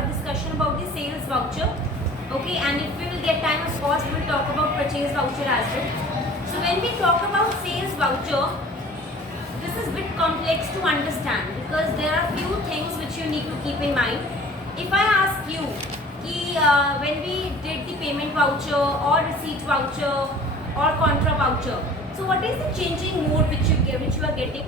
a discussion about the sales voucher. Okay, and if we will get time, of course, we will talk about purchase voucher as well. So when we talk about sales voucher, this is a bit complex to understand because there are few things which you need to keep in mind. If I ask you, when we did the payment voucher or receipt voucher or contra voucher, so what is the changing mode which you are getting?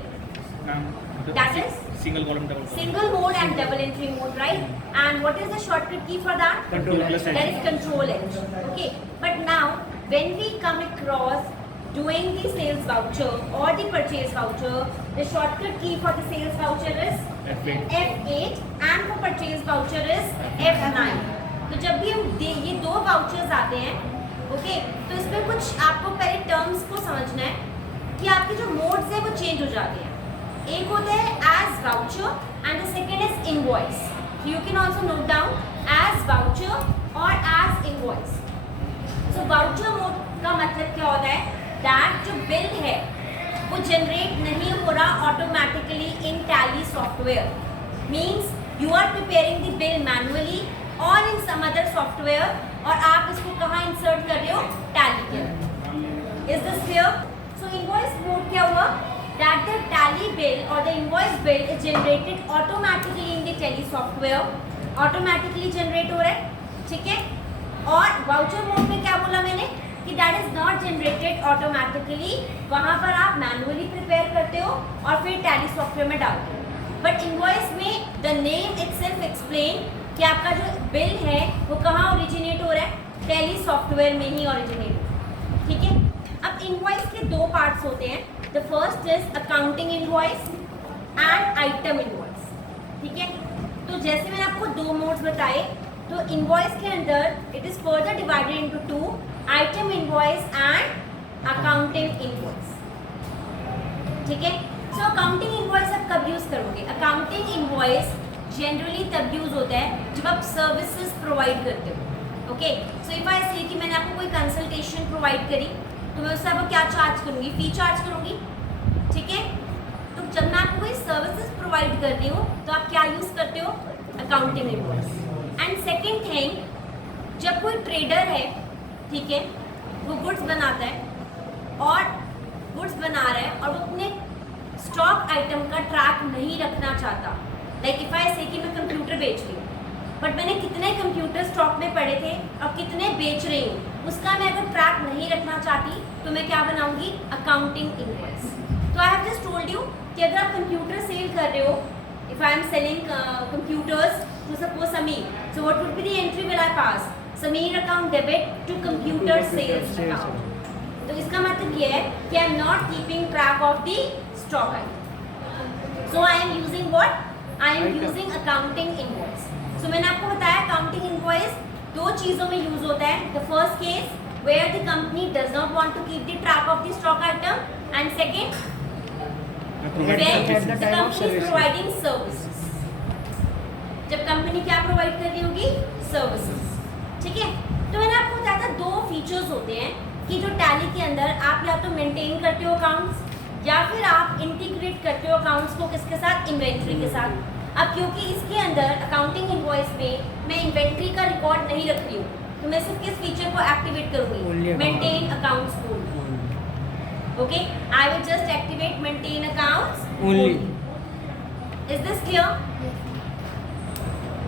That is single column, double column. Single mode and double entry mode, right? And what is the shortcut key for that? Control plus That is control H. Okay. But now, when we come across doing the sales voucher or the purchase voucher, the shortcut key for the sales voucher is F8 and for purchase voucher is F9. तो जब भी हम ये दो vouchers आते हैं, okay, तो इसमें कुछ आपको पहले टर्म्स को समझना है कि आपके जो मोड्स हैं वो चेंज हो जाते हैं. एक होता है as voucher and the second is invoice. You can also note down as voucher और as invoice. So voucher mode का मतलब क्या होता है? दैट जो बिल है वो जनरेट नहीं हो रहा automatically in Tally software. Means you are preparing the bill manually और इन सम अदर सॉफ्टवेयर और आप इसको कहाँ इंसर्ट कर रहे हो? टैली के अंदर. Is this clear? So invoice mode क्या हुआ? That the tally bill or the invoice bill is generated automatically in the tally software. Automatically generate हो रहा है, ठीक है? और voucher mode में क्या बोला मैंने कि that is not generated automatically. वहाँ पर आप manually prepare करते हो और फिर tally software में डालते हो. But invoice में the name itself explain कि आपका जो bill है वो कहाँ originate हो रहा है? tally software में ही originate हो रहा है, ठीक है? अब invoice के दो parts होते हैं. The first is accounting invoice and item invoice. ठीक है? तो जैसे मैंने आपको दो मोड्स बताए, तो invoice के अंदर it is further divided into two, item invoice and accounting invoice. ठीक है? So accounting invoice आप कब यूज करोगे? Accounting invoice generally तब यूज होता है जब आप services provide करते हो. Okay? So if I say कि मैंने आपको कोई consultation provide करी, तो मैं उससे आपको क्या चार्ज करूँगी? फी चार्ज करूँगी, ठीक है? तो जब मैं आपको कोई सर्विसेज प्रोवाइड कर रही हूँ तो आप क्या यूज़ करते हो? Accounting invoice. And second thing, जब कोई ट्रेडर है, ठीक है, वो गुड्स बनाता है और गुड्स बना रहा है और वो अपने स्टॉक आइटम का ट्रैक नहीं रखना चाहता. लाइक इफ आई से कि मैं कंप्यूटर बेच रही हूँ, बट मैंने कितने कंप्यूटर स्टॉक में पड़े थे और कितने बेच रही हूँ, उसका मैं अगर ट्रैक नहीं रखना चाहती तो मैं क्या बनाऊंगी? Accounting invoice. तो I have just told you कि अगर आप कंप्यूटर सेल कर रहे हो, if I am selling computers to suppose Sameer, so what would be the entry will I pass? Sameer account debit to computer sales account. तो इसका मतलब ये है कि I am not keeping track of the stock item. So I am using what? I am using accounting invoice. सो मैंने आपको बताया accounting invoice दो चीज़ों में यूज होता है. The first case where the company does not want to keep the track of the stock item, and second when the company is providing services. जब company क्या प्रोवाइड कर रही होगी? सर्विसेज. ठीक है? तो मैंने आपको बताया था दो फीचर्स होते हैं कि जो टैली के अंदर आप या तो मेंटेन करते हो अकाउंट्स या फिर आप इंटीग्रेट करते हो अकाउंट्स को किसके साथ? इन्वेंट्री के साथ. अब क्योंकि इसके अंदर अकाउंटिंग इनवॉइस में मैं इन्वेंट्री का रिकॉर्ड नहीं रख रही हूँ, तो मैं सिर्फ किस फीचर को एक्टिवेट करूँगी? Maintain accounts only. Okay, I will just activate maintain accounts only. Is this clear?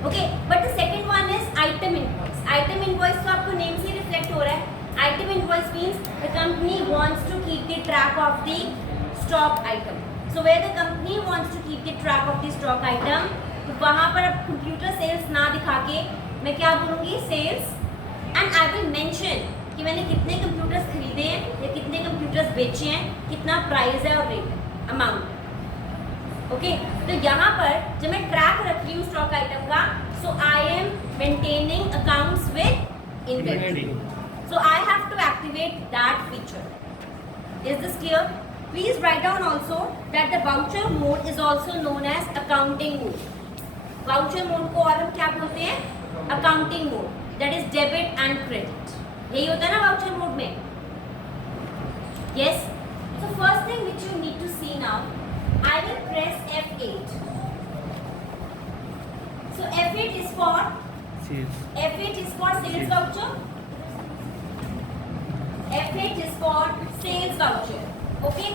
Okay, but the second one is item invoice. Item invoice तो आपको नेम से रिफ्लेक्ट हो रहा है. Item invoice means the company wants to keep the track of the stock item. So where the company wants to keep the track of the stock item, तो वहाँ पर अब कंप्यूटर सेल्स ना दिखा के मैं क्या बोलूँगी? Sales. And I will mention कि मैंने कितने कंप्यूटर्स खरीदे हैं या कितने कंप्यूटर्स बेचे हैं, कितना प्राइस है और रेट अमाउंट. ओके, तो यहाँ पर जब मैं ट्रैक रख रही हूँ स्टॉक आइटम का, so I am maintaining accounts with inventory. So I have to activate that feature. Is this clear? Please write down also that the voucher mode is also known as accounting mode. Voucher mode को और हम क्या बोलते हैं? Accounting mode. That is debit and credit. यही होता है ना voucher mode में? Yes. So first thing which you need to see now, I will press F8. So F8 is for F8 is for sales voucher. F8 is for sales voucher. Okay.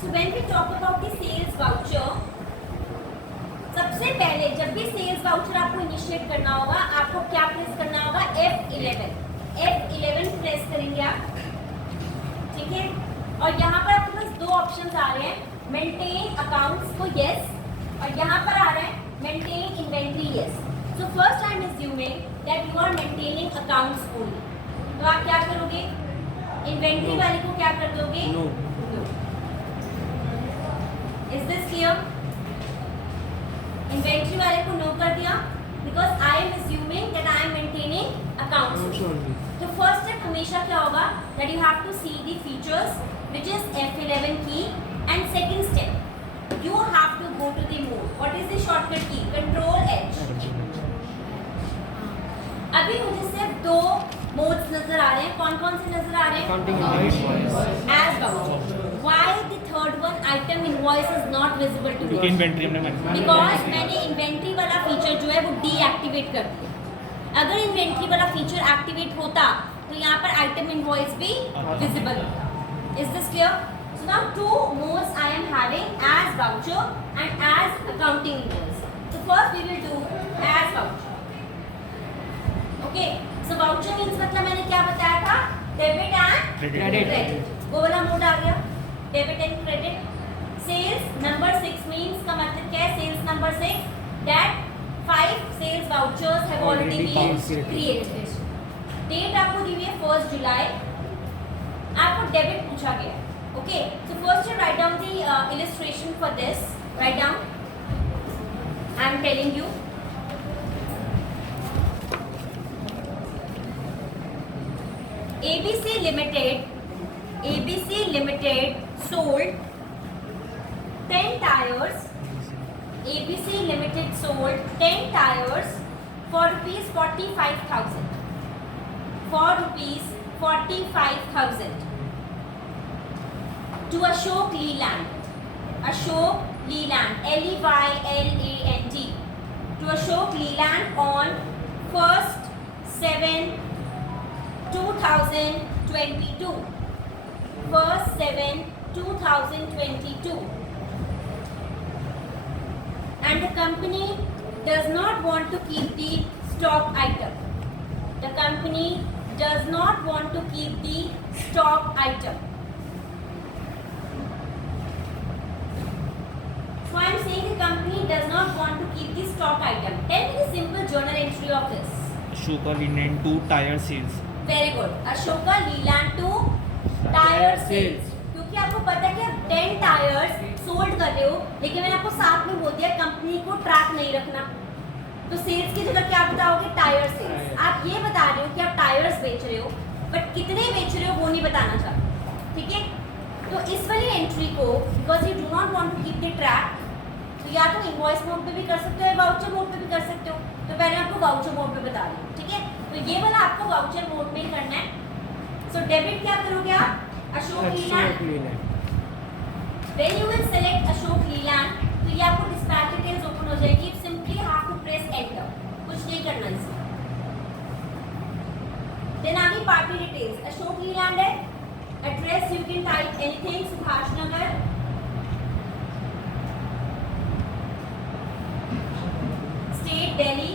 So when we talk about the sales voucher, सबसे पहले जब भी sales voucher आपको initiate करना होगा, आपको क्या press करना होगा? F11 प्रेस करेंगे आप, ठीक है। और यहाँ पर आपके पास दो ऑप्शंस आ रहे हैं, मेंटेन अकाउंट्स को यस, और यहाँ पर आ रहा है maintain inventory yes. So first I am assuming that you are maintaining accounts only, तो आप क्या करोगे? इन्वेंट्री वाले को क्या कर दोगे? No. Is this clear? Inventory वाले को नो कर दिया because I am assuming that I am maintaining accounts only. तो फर्स्ट स्टेप हमेशा क्या होगा? That you have to see the features which is F11 key, and second step you have to go to the mode. What is the shortcut key? Ctrl+H। अभी मुझे सिर्फ दो modes नजर आ रहे हैं, कौन कौन से नजर आ रहे हैं? As voucher. Why the third one item invoice is not visible to me? Inventory हमने Because मैंने इन्वेंट्री वाला फीचर जो है वो डीएक्टिवेट कर दिया। अगर इन्वेंट्री वाला फीचर एक्टिवेट होता तो यहाँ पर आइटम इनवॉइस भी विजिबल होता। Is this clear? So now two modes I am having, as voucher and as accounting invoice. So first we will do as voucher. Okay. So voucher means मतलब मैंने क्या बताया था? Debit and credit. वो वाला mode आ गया, debit and credit. Sales number 6 means का मतलब क्या है? Sales number 6 that 5 sales vouchers have already been created. Date आपको दी हुई है 1 जुलाई, आपको डेबिट पूछा गया। Okay, so first you write down the illustration for this. Write down, I am telling you. ABC Limited sold 10 tires. ABC Limited sold 10 tires for rupees 45,000. For rupees 45,000 to Ashok Leland. Ashok Leland, Leyland. To Ashok Leland on 1st 7 2022. 1st 7 2022. And the company does not want to keep the stock item. The company does not want to keep the stock item. So I am saying the company does not want to keep the stock item. Tell me the simple journal entry of this. Ashoka Leland 2 tire sales. Very good. Ashoka Leland 2 tyre sales. क्योंकि आपको पता है कि आप 10 tyres sold कर रहे हो, लेकिन मैंने आपको साथ में बोल दिया कंपनी को ट्रैक नहीं रखना, तो सेल्स की जगह क्या बताओगे? Tyre sales. आप ये बता रहे हो कि आप टायर्स बेच रहे हो, बट कितने बेच रहे हो वो नहीं बताना चाहते, ठीक है। तो इस वाली एंट्री को, because you do not want to keep the track, तो या तो इनवॉइस मोड पे भी कर सकते हो या वाउचर मोड पे भी कर सकते हो। तो पहले आपको वाउचर मोड पे बता रही हूँ, ठीक है। तो ये वाला आपको वाउचर मोड में ही करना है। So debit क्या करोगे आप? Ashok Leland. When you will select Ashok Leland, तो ये आपको dispatch details open हो जाएगी। You simply have to press enter. कुछ नहीं करना इसमें। Then आगे party details. Ashok Leland है। Address you can type anything. Subhash Nagar. State Delhi.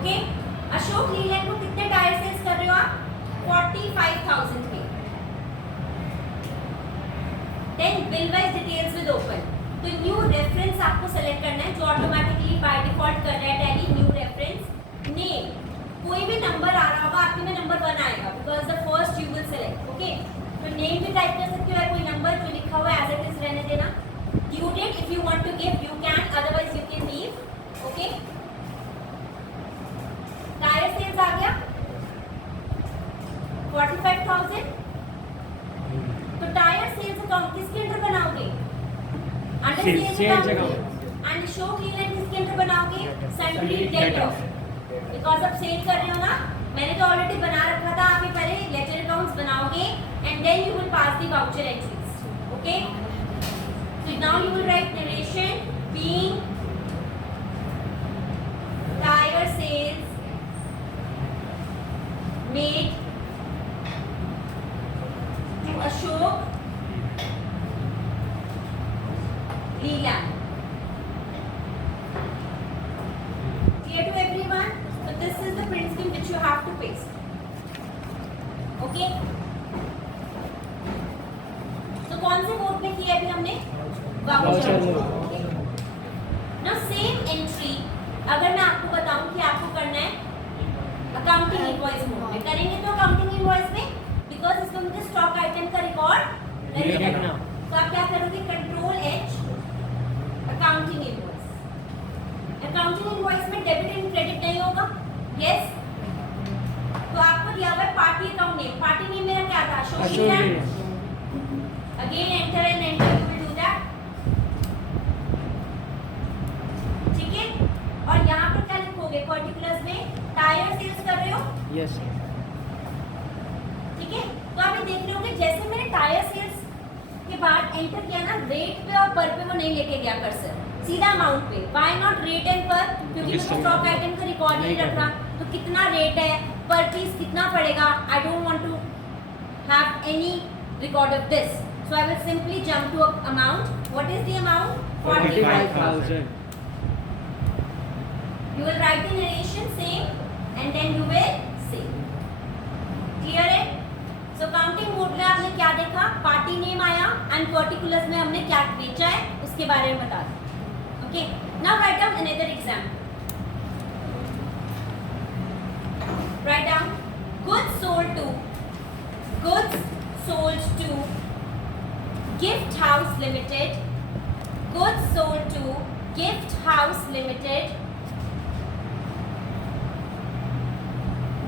Okay. Ashok Leyland को कितने टायर सेल्स कर रहे हो आप? 45,000 के। Then bill wise details with open. तो न्यू रेफरेंस आपको सेलेक्ट करना है, जो ऑटोमेटिकली बाय डिफॉल्ट कर रहा है टैली। न्यू रेफरेंस नेम, कोई भी नंबर आ रहा होगा आपके में नंबर 1 आएगा because the first you will select. Okay, तो नेम भी टाइप कर सकते हो, कोई नंबर जो लिखा हुआ है एज इट इज रहने देना। Due date if you want to give you can, otherwise you can leave. Okay, tyre sales आ गया 45,000। तो टायर सेल्स अकाउंट किसके अंडर बनाओगे? Under sales account. And Ashok Leyland किसके अंडर बनाओगे? Sundry debtors. बिकॉज अब सेल कर रहे हो ना, मैंने तो ऑलरेडी बना रखा था। आप पहले लेजर अकाउंट्स बनाओगे and then you will pass the voucher entries. Okay, so now you will write narration being made to Ashok Leland. Clear to everyone? So this is the print scheme which you have to paste. Okay? So कौन से mode में किया अभी हमने? Voucher mode. Now same entry अगर मैं आपको बताऊं कि आपको करना है अकाउंटिंग इनवॉइस मोड में, करेंगे तो अकाउंटिंग इनवॉइस में बिकॉज इसमें मुझे स्टॉक आइटम का रिकॉर्ड नहीं रखना. तो आप क्या करोगे? Control H accounting invoice. Accounting invoice में डेबिट एंड क्रेडिट नहीं होगा. यस. तो आपको दिया हुआ है party account name. Party name मेरा क्या था? Ashok. Again enter and enter you will do that. ठीक है. और यहाँ पर क्या लिखोगे? पर्टिकुलर्स में टायर सेल्स कर रहे हो. यस. ठीक है. तो आप ये देख रहे होगे जैसे मैंने टायर सेल्स के बाद एंटर किया ना, रेट पे और पर पे वो नहीं लेके गया कर्सर, सीधा अमाउंट पे. व्हाई नॉट रेट एंड पर? क्योंकि मुझे स्टॉक आइटम का रिकॉर्ड नहीं रखना. तो कितना रेट है, पर पीस कितना पड़ेगा, I don't want to have any record of this. So I will simply jump to amount. What is the amount? 45,000. You will write the narration same and then you will say. Clear है? So counting mode में आपने क्या देखा? Party name आया and particulars में हमने क्या बेचा है उसके बारे में बता दिया. Okay. Now write down another example. Write down goods sold to Gift House Limited. Goods sold to Gift House Limited.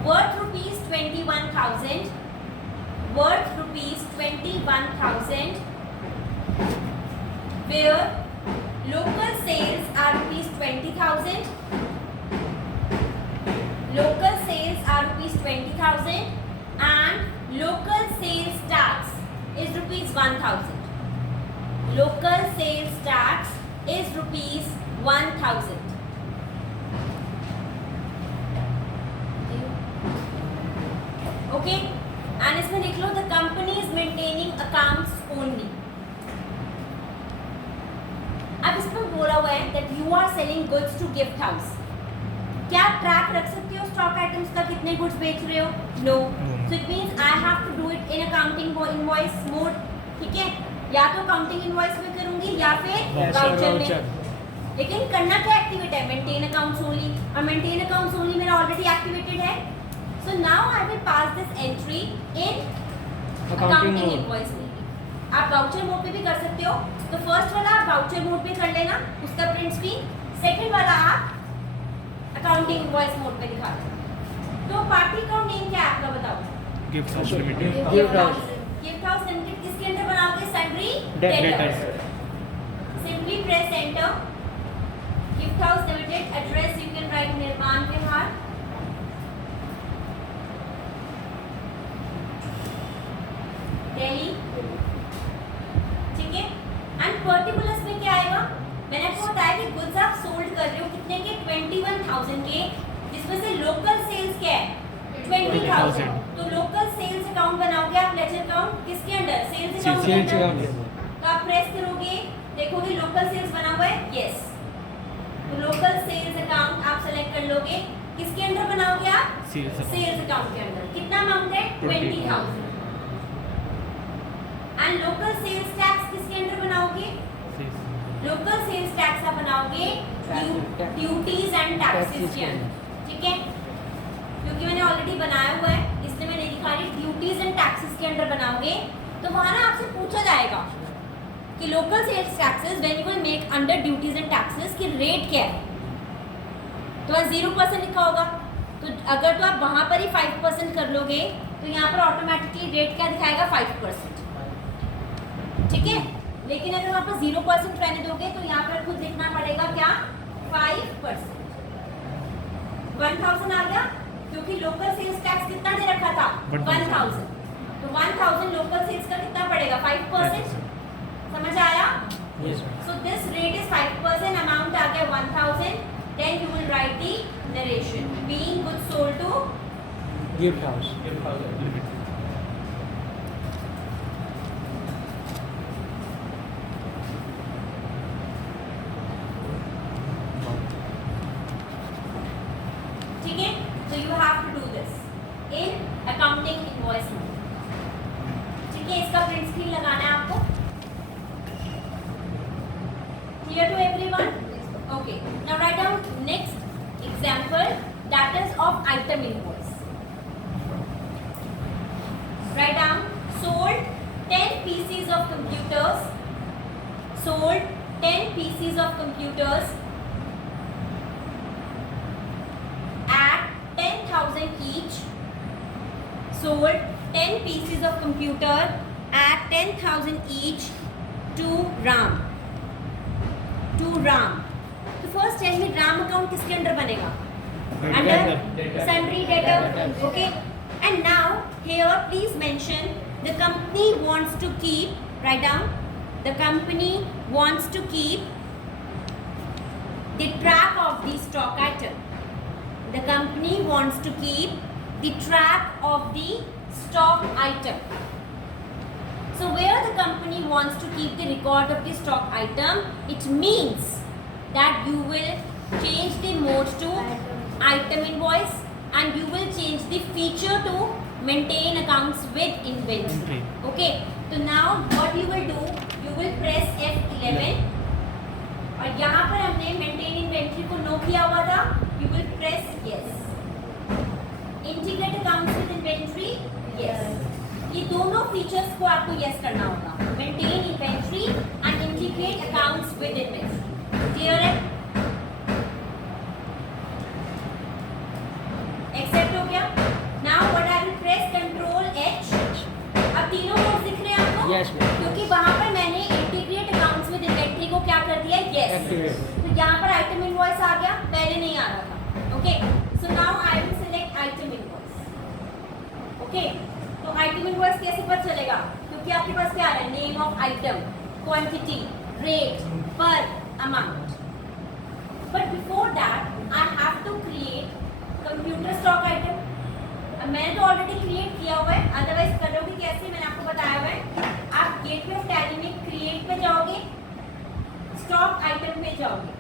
Worth rupees 21,000. Worth rupees 21,000. Where local sales are rupees 20,000. Local sales are rupees 20,000 and local sales tax is rupees 1,000. Local sales tax is rupees 1,000. Okay, and इसमें लिख लो the company is maintaining accounts only. अब इसमें बोला हुआ है that you are selling goods to gift house. क्या track रख सकते हो स्टॉक आइटम्स का कितने गुड्स बेच रहे हो? No. So it means I have to do it in accounting invoice mode. ठीक है. या तो अकाउंटिंग इनवॉइस में करूंगी या फिर वाउचर में. लेकिन करना क्या एक्टिवेट है? Maintain accounts only. और मेंटेन अकाउंट्स ओनली मेरा ऑलरेडी एक्टिवेटेड है. So now I will pass this entry in accounting invoice में. आप वाउचर मोड पे भी कर सकते हो. तो फर्स्ट वाला आप वाउचर मोड पे कर लेना उसका प्रिंट स्क्रीन. सेकंड वाला आप अकाउंटिंग इनवॉइस मोड पे दिखा दो. तो पार्टी अकाउंट नेम क्या है आपका? बताओ. Gift house limited. Gift house limited. किसके अंदर बनाओगे? Sundry debtors. Simply press enter. Gift house limited. Address you can write निर्माण विहार. दिल्ली. ठीक है. एंड पर्टिकुलर्स में क्या आएगा? मैंने आपको बताया कि गुड्स आप सोल्ड कर रहे हो कितने के? 21,000 के, जिसमें से लोकल सेल्स क्या है? 20,000. तो लोकल सेल्स अकाउंट बनाओगे आप लेजर अकाउंट किसके अंडर? सेल्स अकाउंट के अंडर. तो आप प्रेस करोगे, देखोगे लोकल सेल्स बना हुआ है. यस. तो लोकल सेल्स अकाउंट आप सेलेक्ट कर लोगे. किसके अंदर बनाओगे आप? सेल्स अकाउंट के अंदर. कितना अमाउंट है? 20,000. एंड लोकल सेल्स टैक्स किसके अंदर बनाओगे? लोकल सेल्स टैक्स आप बनाओगे ड्यूटीज एंड टैक्सेस के अंदर. ठीक है. क्योंकि मैंने ऑलरेडी बनाया हुआ है इसलिए मैं नहीं दिखा रही. ड्यूटीज एंड टैक्सेस के अंदर बनाओगे तो वहां ना आपसे पूछा जाएगा कि local sales taxes when you will make under duties and taxes की रेट क्या है. तो वहाँ 0% लिखा होगा. तो अगर तो आप वहां पर ही 5% कर लोगे तो यहाँ पर ऑटोमेटिकली रेट क्या दिखाएगा? 5%. ठीक है. लेकिन अगर वहाँ पर 0% रहने दोगे तो यहाँ पर खुद लिखना पड़ेगा क्या? 5%. 1,000 आ गया क्योंकि लोकल सेल्स टैक्स कितना दे रखा था? 1,000. तो 1,000 लोकल सेल्स का कितना पड़ेगा? 5%. समझ आया? So this rate is 5%. Amount आ गया 1,000. Then you will write the narration. Being goods sold to gift house limited. ठीक है, so you have to do this in accounting invoice mode. ठीक है, इसका प्रिंट स्क्रीन लगाना है आपको. Clear to everyone? Okay. Now write down next example, that is of item invoice. Write down sold 10 pieces of computers. Sold 10 pieces of computers at 10,000 each. Sold 10 pieces of computer at 10,000 each to Ram. To Ram. तो first tell me Ram account किसके under बनेगा? Under sundry debtor. Okay. And now here please mention the company wants to keep. Write down. The company wants to keep the track of the stock item. The company wants to keep the track of the stock item. So where the company wants to keep the record of the stock item, it means that you will change the mode to item invoice and you will change the feature to maintain accounts with inventory. Okay. So now what you will do, you will press F11 और यहाँ पर हमने maintain inventory को no किया हुआ था. You will press yes. Integrate accounts with inventory, yes. ये दोनों फीचर्स को आपको yes करना होगा. Maintain inventory and integrate accounts with inventory. Clear है? Accept हो गया? Now what I will press Control H. अब तीनों मोड दिख रहे हैं आपको? Yes, ma'am. क्योंकि वहाँ पर मैंने integrate accounts with inventory को क्या कर दिया? Yes. Activate. तो यहाँ पर item invoice आ गया, पहले नहीं आ रहा था. Okay. So now I will select item invoice. Okay. तो item invoice कैसे पता चलेगा? क्योंकि आपके पास क्या है? Name of item, quantity, rate, per, amount. But before that, I have to create computer stock item. अब मैंने तो ऑलरेडी क्रिएट किया हुआ है. अदरवाइज करोगे कैसे? मैंने आपको बताया हुआ है. आप गेटवे ऑफ टैली में क्रिएट पे जाओगे, स्टॉक आइटम पे जाओगे.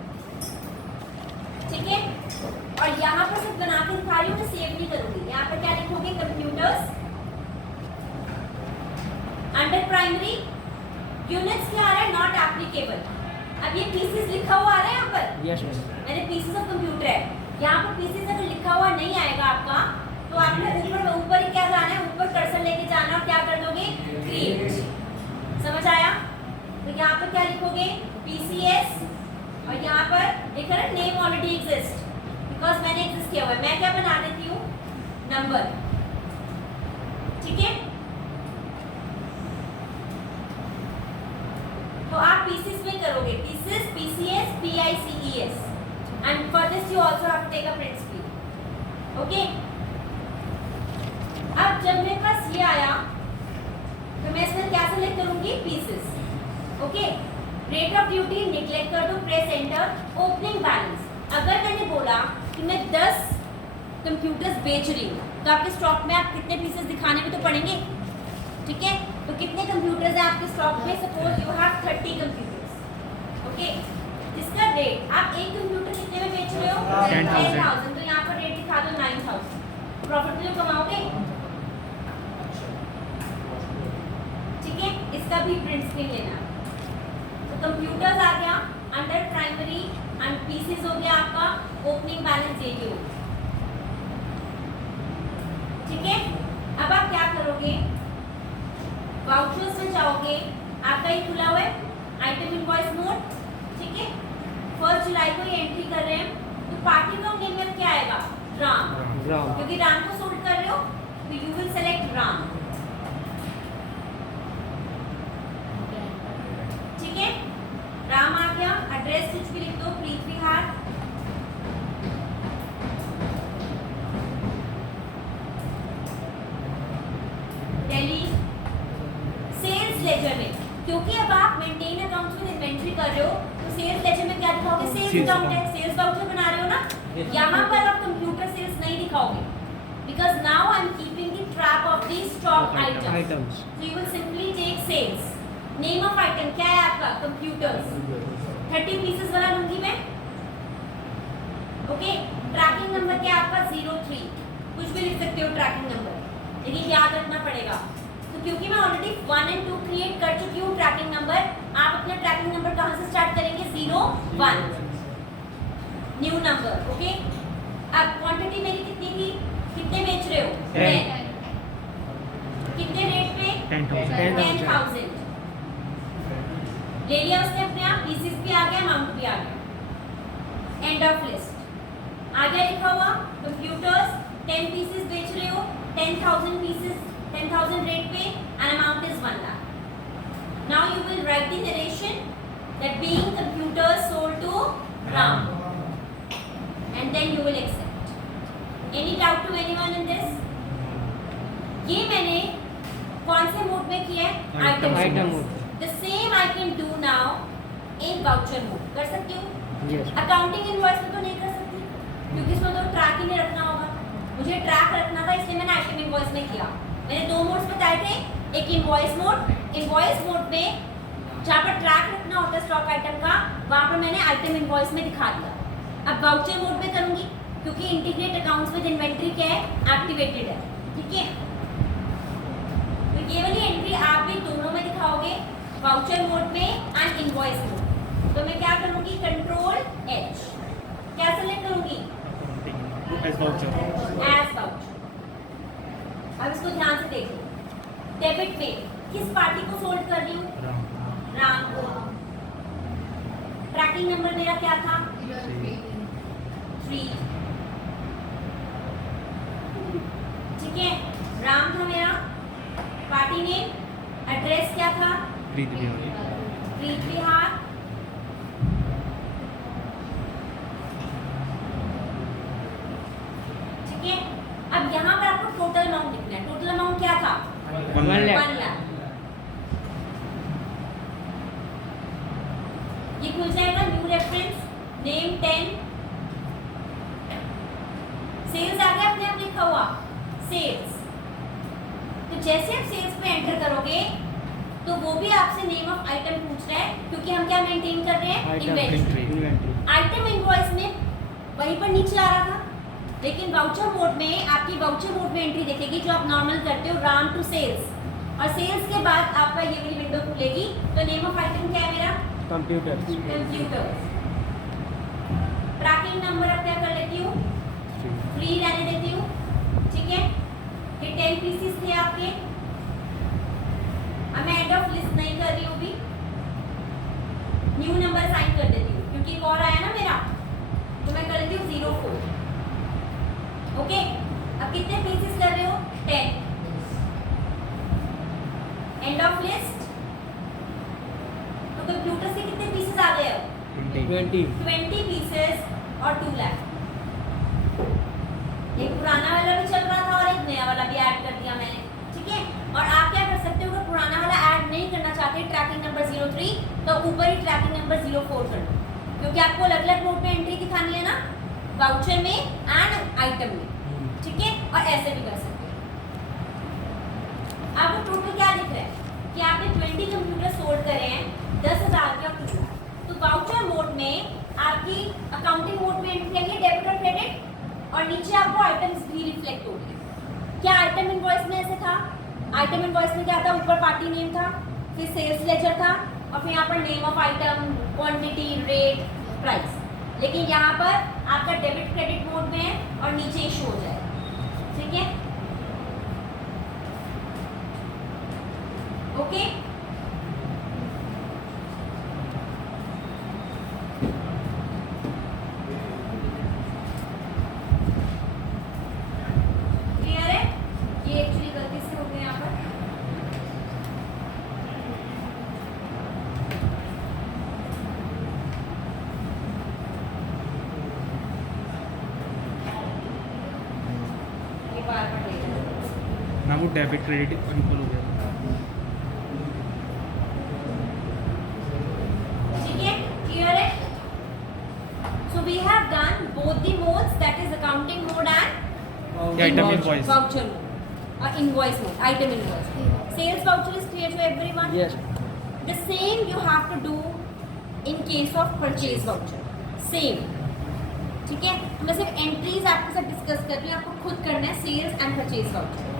ठीक है. और यहाँ पर सिर्फ बना के दिखा रही हूँ, मैं सेव नहीं करूंगी. यहाँ पर क्या लिखोगे? कंप्यूटर्स अंडर प्राइमरी यूनिट्स क्या आ रहा है? Not applicable. अब ये पीसेस लिखा हुआ आ रहा है यहाँ पर. Yes ma'am. मैंने पीसेस ऑफ कंप्यूटर है. यहाँ पर पीसेस अगर लिखा हुआ नहीं आएगा आपका, तो आपने ऊपर ही क्या जाना है? ऊपर कर्सर लेके जाना और क्या कर दोगे? क्रिएट. समझ आया? तो यहाँ पर क्या लिखोगे? PCS और यहाँ पर लिखा है नेम ऑलरेडी एग्जिस्ट, बिकॉज मैंने एग्जिस्ट किया हुआ है. मैं क्या बना देती हूँ? नंबर. ठीक है. तो आप पीसेस में करोगे. Pieces, PCS, PICES. And for this you also have to take a print screen. Okay. अब जब मेरे पास ये आया, तो मैं इसमें क्या सेलेक्ट करूंगी? Pieces. Okay. Rate of duty neglect कर दो, प्रेस एंटर. Opening balance. अगर मैंने बोला कि मैं 10 कंप्यूटर्स बेच रही हूँ, तो आपके स्टॉक में आप कितने पीसेस दिखाने भी तो पड़ेंगे. ठीक है. तो कितने कंप्यूटर्स हैं आपके स्टॉक में? Suppose you have 30 computers. Okay. इसका रेट, आप एक कंप्यूटर कितने में बेच रहे हो? 10,000. तो यहाँ पर रेट दिखा दो 9,000. प्रॉफिट जो कमाओगे. ठीक है. इसका भी प्रिंट स्क्रीन लेना. तो कंप्यूटर्स आ गया, अंडर प्राइमरी एंड पीसेस हो गया आपका. ओपनिंग बैलेंस ये हो. ठीक है. अब आप क्या करोगे? वाउचर्स में जाओगे. आपका ये खुला हुआ है आइटम इनवॉइस मोड. ठीक है. 1 जुलाई को ये एंट्री कर रहे हैं, तो पार्टी का नेम में क्या आएगा? राम. क्योंकि राम को सोल्ड कर रहे हो, तो यू विल सेलेक्ट राम. ठीक है. राम आ गया. एड्रेस कुछ भी लिख दो. प्रीत विहार. दिल्ली. सेल्स लेजर में, क्योंकि अब आप मेंटेन अकाउंट्स में इन्वेंट्री कर रहे हो, तो सेल्स लेजर में क्या दिखाओगे? सेल्स अकाउंट है. सेल्स वाउचर बना रहे हो ना. यहाँ पर आप कंप्यूटर सेल्स नहीं दिखाओगे, because now I am stock Stock items. So you will simply take sales. Name of item क्या है आपका? Computers. 30 pieces वाला लूंगी मैं. Okay. Tracking number क्या है आपका? 03. कुछ भी लिख सकते हो tracking number. लेकिन याद रखना पड़ेगा. तो क्योंकि मैं ऑलरेडी 1 and 2 क्रिएट कर चुकी हूँ ट्रैकिंग नंबर, आप अपना ट्रैकिंग नंबर कहाँ से स्टार्ट करेंगे? 0 1 न्यू नंबर. ओके. अब क्वांटिटी मेरी कितनी थी? कितने बेच रहे हो? 10. कितने रेट पे? 10,000. ले लिया उसने अपने आप. पीसेस भी आ गया, अमाउंट भी आ गया. End of list. आगे लिखा हुआ कंप्यूटर्स 10 पीसेस बेच रहे हो, 10,000 pieces, 10,000 rate pay, and amount is 1 lakh. Now you will write the narration that being computers sold to Ram, and then you will accept. Any doubt to anyone in this? ये मैंने कौन से mode में किया है? Item mode. The same I can do now in voucher mode. कर सकती हूँ? Yes. अकाउंटिंग इनवॉइस में तो नहीं कर सकती क्योंकि इसमें तो ट्रैक ही नहीं रखना होगा. मुझे ट्रैक रखना था इसलिए मैंने आइटम इनवॉइस में किया. मैंने 2 मोड्स बताए थे. एक इनवॉइस मोड में जहाँ पर ट्रैक रखना होता है स्टॉक आइटम का, वहाँ पर मैंने आइटम इनवॉइस में दिखा दिया. अब वाउचर मोड में करूँगी क्योंकि इंटीग्रेट अकाउंट्स विद इन्वेंट्री क्या है? एक्टिवेटेड है. ठीक है. तो ये वाली एंट्री आप भी दोनों में दिखाओगे, वाउचर मोड में एंड इनवॉइस मोड. तो मैं क्या करूँगी? Control H. क्या सेलेक्ट करूँगी? As voucher. As voucher. अब इसको ध्यान से देखो. डेबिट पे किस पार्टी को सोल्ड कर रही हूँ? राम को. ट्रैकिंग नंबर मेरा क्या था? 3. ठीक है. राम था मेरा. Party name. एड्रेस क्या था? प्रीत बिहार. ठीक है. अब यहाँ पर आपको टोटल अमाउंट लिखना है. टोटल अमाउंट क्या था? 1 lakh. 1 लाख. ये खुल जाएगा. New reference. नेम 10. सेल्स आ गया अपने आप लिखा हुआ. सेल्स. तो जैसे आप सेल्स पे एंटर करोगे तो वो भी आपसे नेम ऑफ आइटम पूछ रहा है क्योंकि हम क्या मेंटेन कर रहे हैं? इन्वेंट्री. आइटम इनवॉइस में वहीं पर नीचे आ रहा था, लेकिन वाउचर मोड में आपकी वाउचर मोड में एंट्री देखेगी जो आप नॉर्मल करते हो, राम टू सेल्स. और सेल्स के बाद आपका ये वाली विंडो खुलेगी. तो नेम ऑफ आइटम क्या है मेरा? कंप्यूटर. ट्रैकिंग नंबर अब क्या कर लेती हूँ? फ्री रहने देती हूँ. ठीक है. ये 10 पीसेस थे आपके. अब मैं एंड ऑफ लिस्ट नहीं कर रही हूँ भी. न्यू नंबर साइन कर देती हूँ क्योंकि एक और आया ना मेरा, तो मैं कर देती हूँ 04. ओके. अब कितने पीसेस कर रहे हो? 10. End of list. तो कंप्यूटर से कितने पीसेस आ गए? 20 पीसेस और 2 लाख. एक पुराना वाला भी चल रहा था और एक नया वाला भी ऐड कर दिया मैंने. ठीक है. और आप क्या कर सकते हो? अगर पुराना वाला ऐड नहीं करना चाहते ट्रैकिंग नंबर 03, तो ऊपर ही ट्रैकिंग नंबर 04 कर लो क्योंकि आपको अलग अलग मोड में एंट्री दिखानी है ना, वाउचर में एंड आइटम में. ठीक है. और ऐसे भी कर सकते हैं. आपको टोटल क्या दिख रहा है कि आपने 20 कंप्यूटर सोल्ड करे हैं 10,000 का पूरा. तो वाउचर मोड में आपकी अकाउंटिंग मोड में एंट्री आएगी डेबिट और क्रेडिट, और नीचे आपको आइटम्स भी रिफ्लेक्ट होगी. क्या आइटम इनवॉइस में ऐसे था? आइटम इनवॉइस में क्या था? ऊपर पार्टी नेम था, फिर सेल्स लेजर था, और फिर यहाँ पर name of item, quantity, rate, price. लेकिन यहाँ पर आपका डेबिट क्रेडिट मोड में है और नीचे ही शो हो जाएगा. ठीक है. ओके. क्लियर है? ये एक्चुअली गलती से हो गया यहाँ पर. ये बार-बार ले रहा है. ना वो डेबिट क्रेडिट अनफॉल हो गया. ठीक है. क्लियर है? So we have done both the modes, that is accounting mode and Item invoice. voucher mode. invoice mode, item invoice. Sales voucher is clear to everyone? Yes. The same you have to do in case of purchase voucher. Same. ठीक है, तो मैं सिर्फ entries आपके साथ discuss कर रही हूँ, आपको खुद करना है सेल्स एंड परचेज वाउचर.